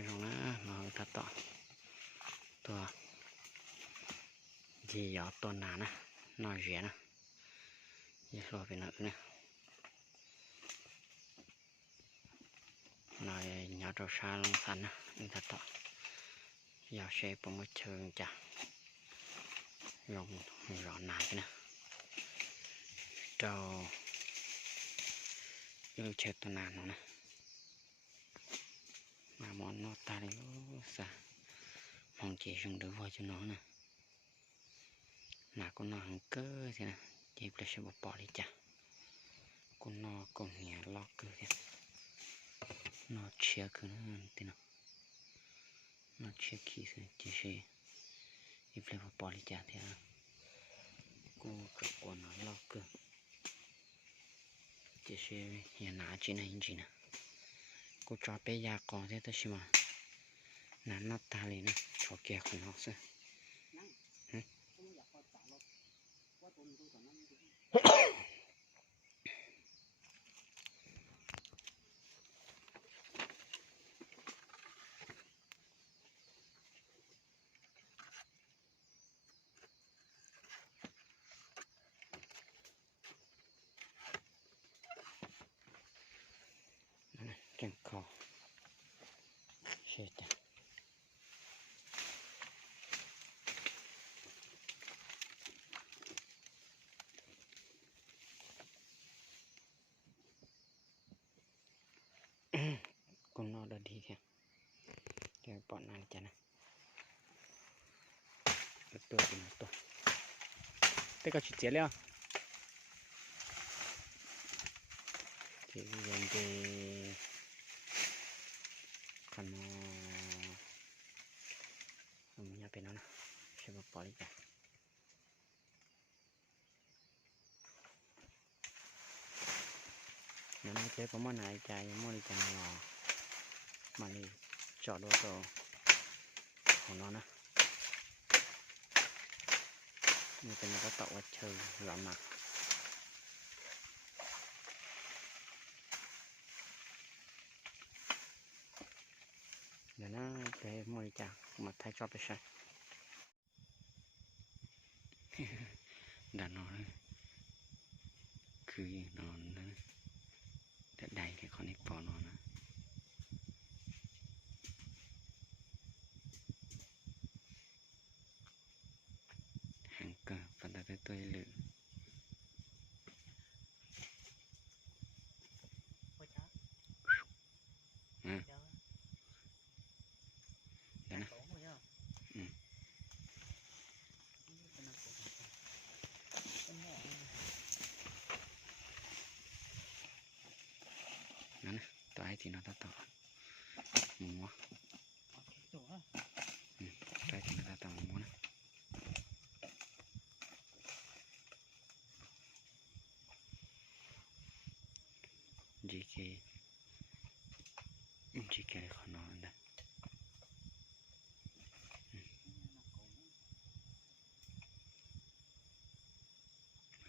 này rồi nó thật toตัวgì gióตัวหนานะน้อยเสียนะยี่ห้อเป็นอะไรเนี่ยน้อยnhỏ trâu xa lông xanhนะนี่thật to gió xe bông mới trường chả lông rõ nà cái nè trâu yêu chếtตัวหนาnó nè mà món nó ta đi xa mong chỉ dùng đứa voi cho nó nè mà con nó hàng cơ thế nè chỉ là sẽ bỏ đi chả con nó còn nhà lo cơ kìa nó chia cứ nó thế nào nó chia khí rồi chỉ sẽ ít là bỏ đi chả thế à cô cái con nó lo cơ chỉ sẽ nhà ná chỉ này gì nè cô cho bé già con thế thôi mà nó ta lên nè cho kia của nó xem chẳng có shit con nó đã đi kìa cái bọn này chả này tôi thì nó tôi tất cả chuyện chết liền thì dùng cái con nó nhà bên nó nè sẽ bỏ đi cả nó chơi có món này chạy món đi chạy lò mà đi chọn đồ đồ của nó nè như thế nó có tạo vật chơi rõ mặt để nó cái mồi chả mà thay cho phải sai đã nó cứ nó đã đầy cái con ít bỏ nó nữa hàng cờ và đã tới tôi lự toái thì nó to múa toái thì nó to múa này GK khó nói đây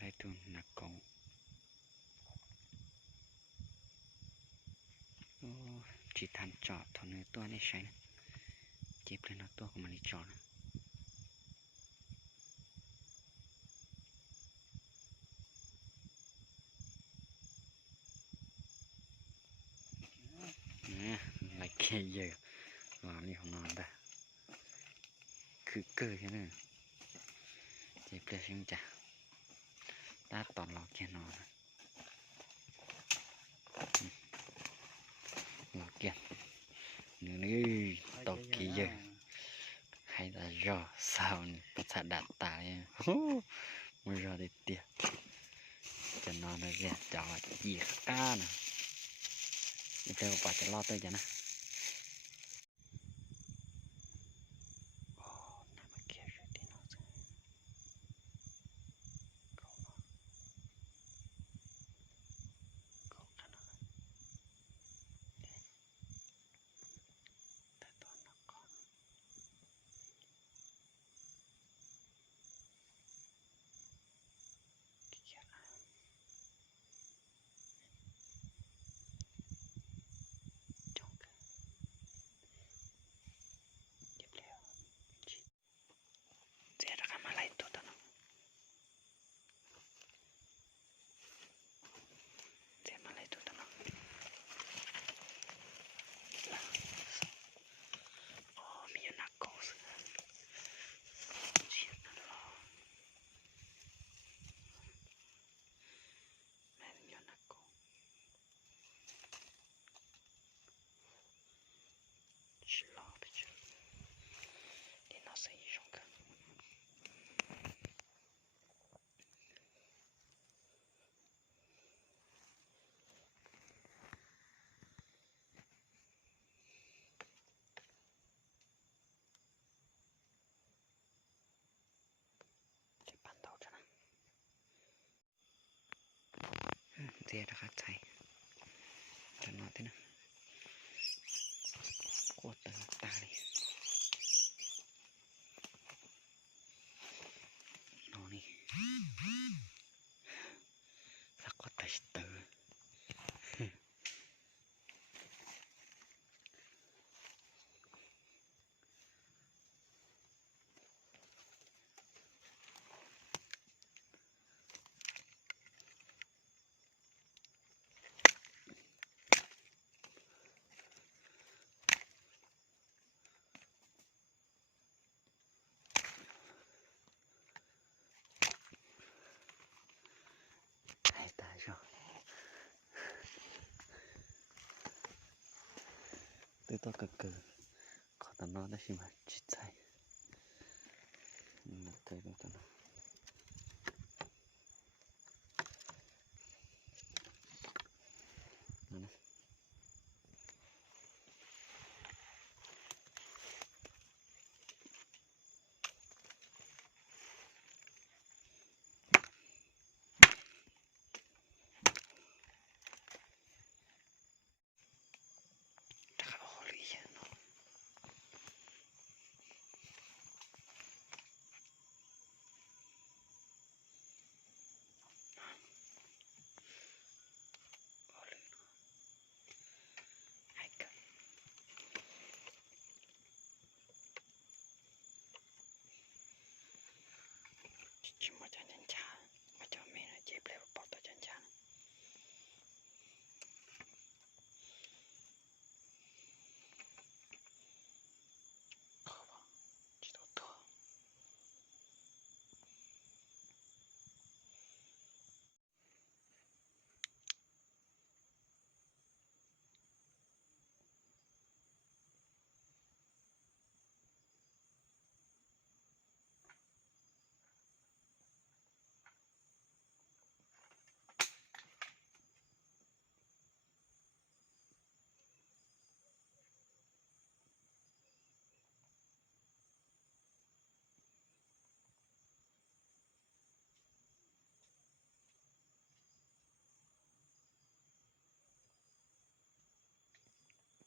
lấy tuần là cầu chỉ thành trọ thằng này tôi này sai này chép lên nó tôi của mình đi trọ này nè lại kia giờ làm đi không nói đây cứ cơ thế này chép lên xem chả ta toàn lọc kia nó lọc kia nữa tao kỳ giờ hay là do sao này có thể đạt tài mới rồi đi tiệt cho nó ra cho gì cá nè đi theo bà cho lo tới cho nó xe đã khát say cho nó thế nào của tờ ta đi nó đi sao có tay tờ hai ta rồi từ tôi cực cực có tao nói đó xí mà chết say mà tới đó tao nói chỉ mà cho nhân cha mà cho mẹ là chép lại bỏ tới chân cha chỉ đồ thua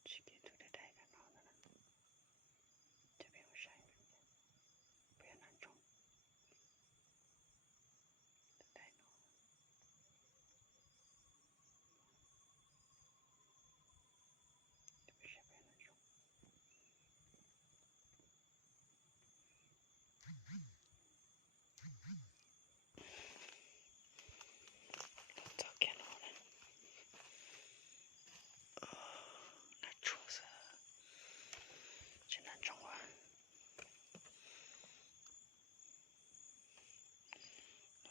chỉ biết tôi để đây cả nó nữa cho biết không sai bây giờ ăn trống đây nó bây giờ bây giờ ăn trống cho kia nó này nó chua sợ chỉ ăn trống à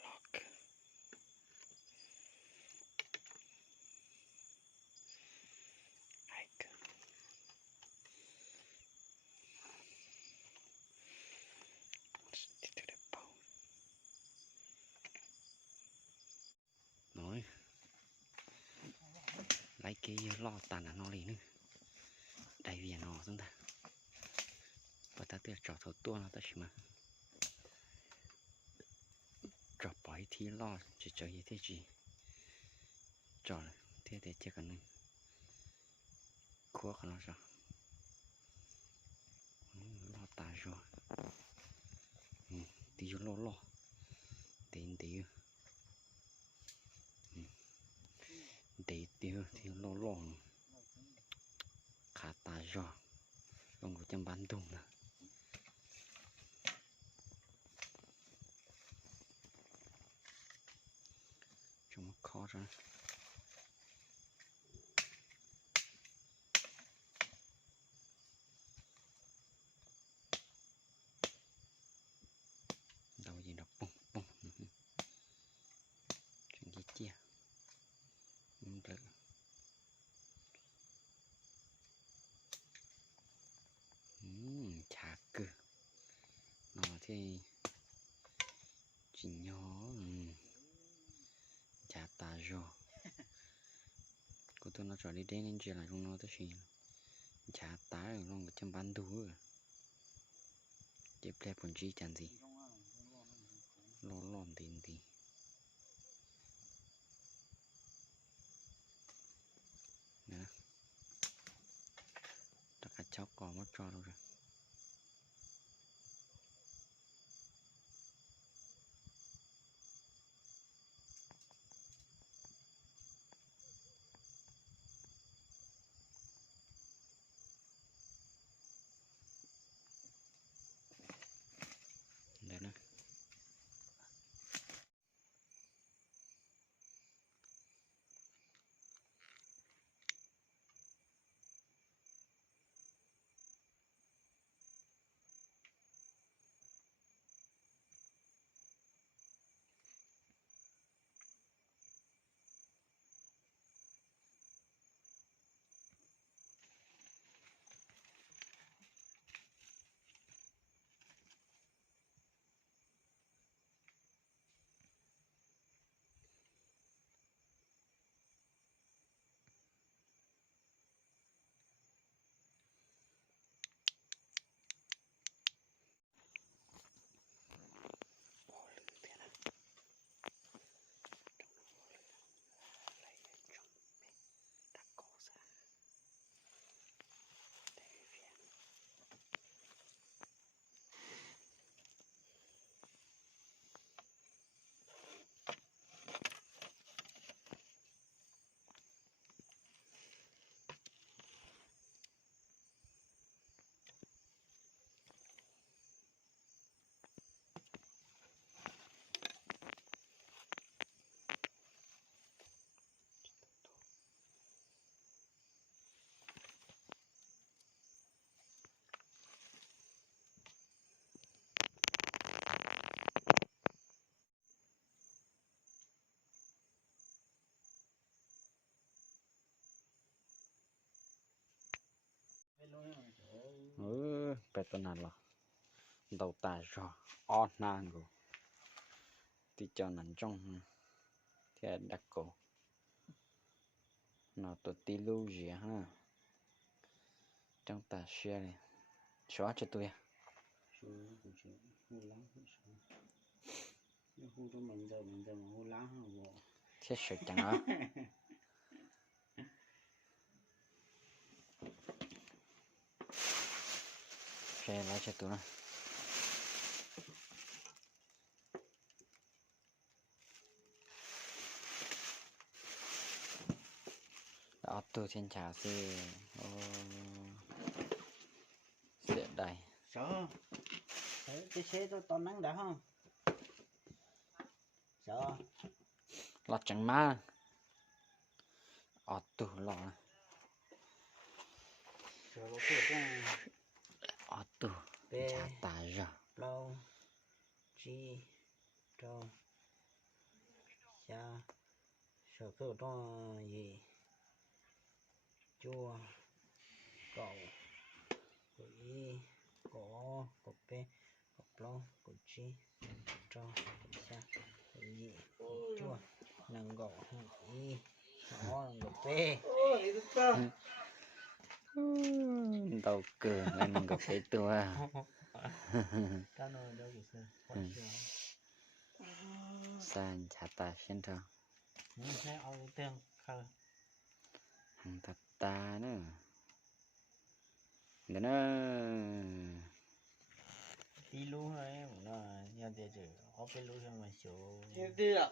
lock hike đi từ đẹp bao nói lấy cái lo tàn là nó liền nữa đây vì nó chúng ta và ta tự trò thầu tua nó ta chỉ mà trò bói thì lo chỉ cho gì thế gì trò thế để chắc là khó khăn nó sao lo ta rồi tí lo lo tiền tiêu để tiêu thì lo lo khá ta rồi ông có trăm bán đồng nè chúng khó ra đâu gì đâu bông bông chuyện gì chia được chả cơ nó thì chỉ nhỏ chả ta rồi của tôi nó trở đi đến nên chuyện là không nó tới chuyện chả tá rồi nó trăm bán đủ rồi tiếp theo còn chi chẳng gì lo lon tiền thì cháu cỏ mất cho đâu rồi. Đấy nè. Betul nala. Đầu tài rồi, on nan rồi. Thì cho nằm trong thì đặc cổ. Nó tụt tí lưu gì ha. Trong tài xe này. Xóa cho tôi à. Thiết sự chẳng á. Xe lại cho tôi nè. Đó tôi trên trà xe. Xe đây. Sợ. Cái xe tôi toàn nắng đã không? Sợ. Lọt chẳng má. Tù lọ nè. Sợ có cửa con. Tù. Chả tài rồi. Lâu. Chi. Trâu. Xa. Sợ cửa con gì. Chua. Cậu. Quỷ. Cổ. Cổ bê. Cổ lâu. Cổ chi. Cổ trâu. Cổ xa. Cổ gì. Cổ chua. Nâng gỗ. Ý. Nó nâng gỗ bê. Đầu cười lên gặp cái tua. Tao nói đâu cũng San chả tài xin thôi. nhưng sẽ ao tương khờ Hàng thật ta nữa. Đó nó. tí lú thôi cũng là nhà địa chữ có cái lú trong mà số Hiểu chưa?